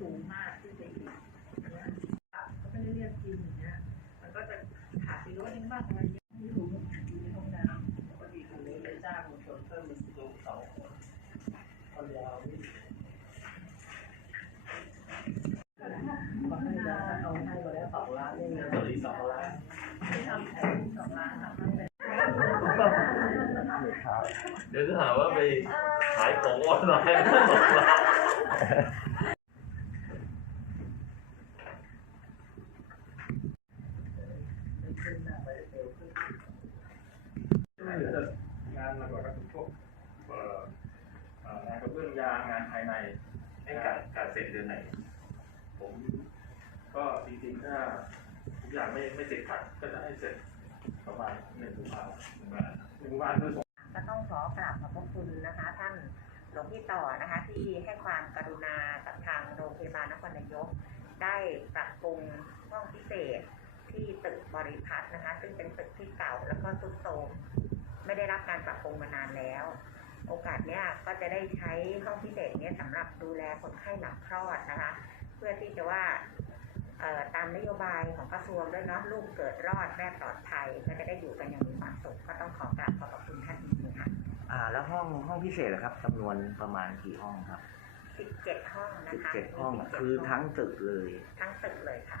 สูงมากขึ้นไปอีกนะเขก็เรียกกินอย่างเงี้ยมันก็จะขาดไปรถนึงบ้างอะไรเงี้ยม่รู้อยู่ในห้องน้ำปกตินนี้ยจ้างคนเพิ่มเป็นสสองคนคนเดียวบอให้เาเอาให้กรแล้วสองล้านนี่นะบริสองล้านทำแผนสองล้านทำให้เดี๋ยวจะหาว่าไปขายของออนไลน์งานมาก่อนก็คือพวกงานกระเบื้องยางงานภายในให้การการเสร็จเดือนไหนผมก็จริงๆถ้าทุกอย่างไม่ไม่ติดขัดก็จะให้เสร็จประมาณหนึ่งกุมภาพันหนึ่งวันคือสองก็ต้องขอกราบขอบพระคุณนะคะท่านหลวงพี่ต่อนะคะที่ให้ความกรุณากับทางโรงพยาบาลนครนายกได้ปรับปรุงห้องพิเศษที่ตึกบริพัตรนะคะ ซึ่งเป็นตึกที่เก่าแล้วก็ทรุดโทรมไม่ได้รับการปรับปรุงมานานแล้ว โอกาสเนี้ยก็จะได้ใช้ห้องพิเศษเนี้ยสำหรับดูแลคนไข้หลังคลอดนะคะ เพื่อที่จะว่าตามนโยบายของกระทรวง ด้วยเนาะลูกเกิดรอดแม่ปลอดภัยก็จะได้อยู่กันอย่างมีความสุข ก็ต้องขอกราบขอบคุณท่านอีกทีค่ะอ่าแล้วห้องห้องพิเศษนะครับจำนวนประมาณกี่ห้องครับสิบเจ็ดห้องนะคะสิบเจ็ดห้องคือทั้งตึกเลย ทั้งตึกเลยค่ะ